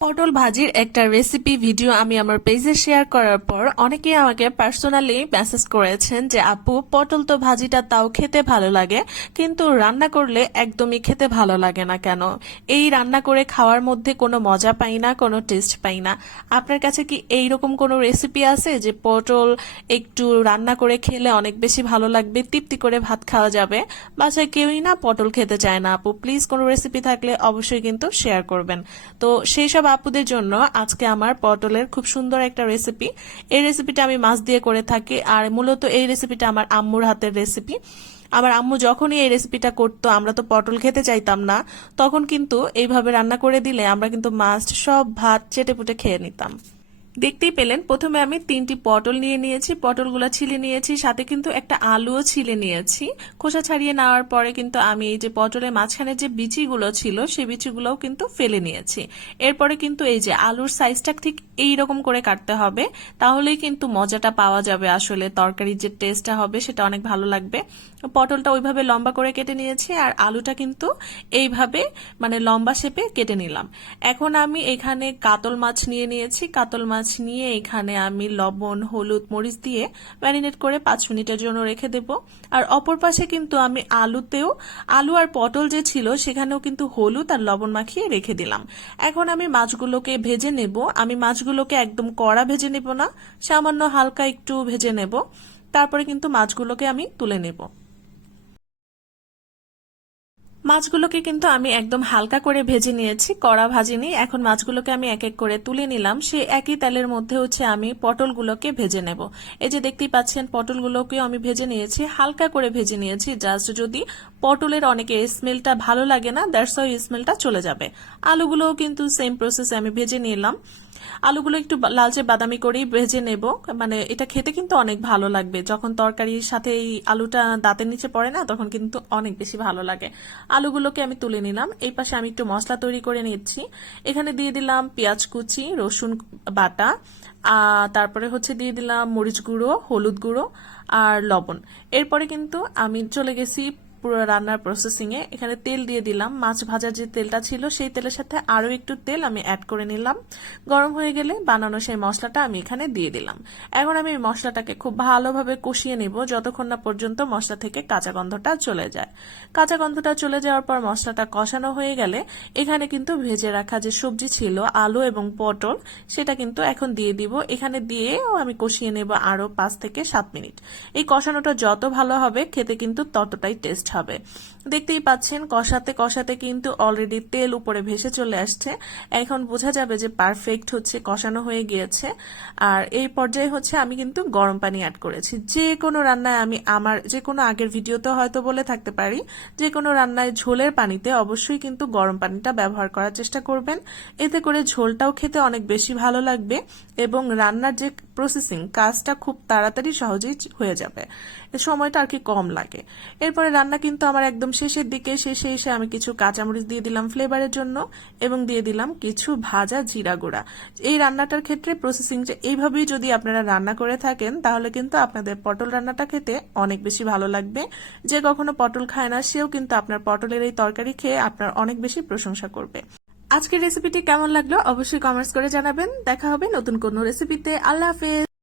পটল ভাজির একটা রেসিপি ভিডিও আমি আমার পেজে শেয়ার করার পর অনেকেই আমাকে পার্সোনালি মেসেজ করেছেন যে আপু পটল তো ভাজিটা তাও খেতে ভালো লাগে কিন্তু রান্না করলে একদমই খেতে ভালো লাগে না কেন? এই রান্না করে খাওয়ার মধ্যে কোনো মজা পাই না, কোনো টেস্ট পাই না। আপনার কাছে কি এইরকম কোনো রেসিপি আছে যে পটল একটু রান্না করে খেলে অনেক বেশি ভালো লাগবে, তৃপ্তি করে ভাত খাওয়া যাবে? বাসায় কেউই না পটল খেতে চায় না। আপু প্লিজ কোনো রেসিপি থাকলে অবশ্যই কিন্তু শেয়ার করবেন। তো সেই সব আপুদের জন্য আজকে আমার পটলের খুব সুন্দর একটা রেসিপি। এই রেসিপিটা আমি মাছ দিয়ে করে থাকি, আর মূলত এই রেসিপিটা আমার আম্মুর হাতের রেসিপি। আমার আম্মু যখনই এই রেসিপিটা করতো আমরা তো পটল খেতে চাইতাম না, তখন কিন্তু এইভাবে রান্না করে দিলে আমরা কিন্তু মাছ সব ভাত চেটেপুটে খেয়ে নিতাম। দেখতেই পেলেন প্রথমে আমি 3টি পটল নিয়ে নিয়েছি, পটলগুলো ছিলে নিয়েছি, সাথে কিন্তু একটা আলুও ছিলে নিয়েছি। খোসা ছাড়িয়ে নেওয়ার পরে কিন্তু আমি এই যে পটলের মাঝখানে যে বিচিগুলো ছিল সেই বিচিগুলোও কিন্তু ফেলে নিয়েছি। এরপরে কিন্তু এই যে আলুর সাইজটা ঠিক এই রকম করে কাটতে হবে, তাহলেই কিন্তু মজাটা পাওয়া যাবে। আসলে তরকারির যে টেস্টটা হবে সেটা অনেক ভালো লাগবে। পটলটা ওইভাবে লম্বা করে কেটে নিয়েছি, আর আলুটা কিন্তু এইভাবে মানে লম্বা শেপে কেটে নিলাম। এখন আমি এখানে কাতল মাছ নিয়ে নিয়েছি, কাতল মাছ নিয়ে এখানে আমি লবণ, হলুদ, মরিচ দিয়ে ম্যারিনেট করে 5 মিনিটের জন্য রেখে দেব। আর অপর পাশে কিন্তু আমি আলু আর পটল যে ছিল সেখানেও কিন্তু হলুদ আর লবণ মাখিয়ে রেখে দিলাম। এখন আমি মাছগুলোকে ভেজে নেব। আমি মাছগুলোকে একদম কড়া ভেজে নেব না, সামান্য হালকা একটু ভেজে নেব। তারপরে কিন্তু মাছগুলোকে আমি তুলে নেব। মাছগুলোকে কিন্তু আমি একদম হালকা করে ভেজে নিয়েছি, কড়া ভাজিনি। এখন মাছগুলোকে আমি এক এক করে তুলে নিলাম। সেই একই তেলের মধ্যে হচ্ছে আমি পটলগুলোকে ভেজে নেব। এই যে দেখতেই পাচ্ছেন পটলগুলোকেও আমি ভেজে নিয়েছি, হালকা করে ভেজে নিয়েছি। জাস্ট যদি পটলের অনেকের স্মেলটা ভালো লাগে না, দ্যাটস ওয়াই স্মেলটা চলে যাবে। আলুগুলোও কিন্তু সেম প্রসেসে আমি ভেজে নিলাম। আলুগুলো একটু লালচে বাদামি করেই ভেজে নেব, মানে এটা খেতে কিন্তু অনেক ভালো লাগবে। যখন তরকারির সাথে এই আলুটা দাঁতের নিচে পড়ে না, তখন কিন্তু অনেক বেশি ভালো লাগে। আলুগুলোকে আমি তুলে নিলাম। এই পাশে আমি একটু মশলা তৈরি করে নিচ্ছি। এখানে দিয়ে দিলাম পেঁয়াজ কুচি, রসুন বাটা, তারপরে হচ্ছে দিয়ে দিলাম মরিচ গুঁড়ো, হলুদ গুঁড়ো আর লবণ। এরপরে কিন্তু আমি চলে গেছি পুরো রান্নার প্রসেসিং এ। এখানে তেল দিয়ে দিলাম, মাছ ভাজার যে তেলটা ছিল সেই তেলের সাথে আরো একটু তেল আমি অ্যাড করে নিলাম। গরম হয়ে গেলে বানানো সেই মশলাটা আমি এখানে দিয়ে দিলাম। এখন আমি এই মশলাটাকে খুব ভালোভাবে কষিয়ে নিব যতক্ষণ না পর্যন্ত মশলা থেকে কাঁচা গন্ধটা চলে যায়। কাঁচা গন্ধটা চলে যাওয়ার পর মশলাটা কষানো হয়ে গেলে এখানে কিন্তু ভেজে রাখা যে সবজি ছিল আলু এবং পটল, সেটা কিন্তু এখন দিয়ে দিব। এখানে দিয়েও আমি কষিয়ে নেব আরো 5 থেকে 7 মিনিট। এই কষানোটা যত ভালো হবে খেতে কিন্তু ততটাই টেস্ট হবে। দেখতেই পাচ্ছেন কষাতে কষাতে কিন্তু অলরেডি তেল উপরে ভেসে চলে আসছে। এখন বোঝা যাবে যে পারফেক্ট হচ্ছে কষানো হয়ে গিয়েছে। আর এই পর্যায়ে হচ্ছে আমি কিন্তু গরম পানি অ্যাড করেছি। যে কোনো রান্নায় আমি আমার যে কোনো আগের ভিডিওতে হয়তো বলে থাকতে পারি, যে কোনো রান্নায় ঝোলের পানিতে অবশ্যই কিন্তু গরম পানিটা ব্যবহার করার চেষ্টা করবেন। এতে করে ঝোলটাও খেতে অনেক বেশি ভালো লাগবে এবং রান্নার যে প্রসেসিং কাজটা খুব তাড়াতাড়ি সহজেই হয়ে যাবে, সময়টা আর কি কম লাগে। এরপরে রান্না কিন্তু আমার একদম শেষের দিকে, শেষে এসে আমি কিছু কাঁচামরিচ দিয়ে দিলাম ফ্লেভারের জন্য এবং দিয়ে দিলাম কিছু ভাজা জিরা গুঁড়া। এই রান্নাটার ক্ষেত্রে প্রসেসিং যে এইভাবেই যদি আপনারা রান্না করে থাকেন তাহলে কিন্তু আপনাদের পটল রান্নাটা খেতে অনেক বেশি ভালো লাগবে। যে কখনো পটল খায় না সেও কিন্তু আপনার পটলের এই তরকারি খেয়ে আপনার অনেক বেশি প্রশংসা করবে। আজকের রেসিপিটি কেমন লাগলো অবশ্যই কমেন্টস করে জানাবেন। দেখা হবে নতুন কোনো রেসিপিতে। আল্লাহ হাফেজ।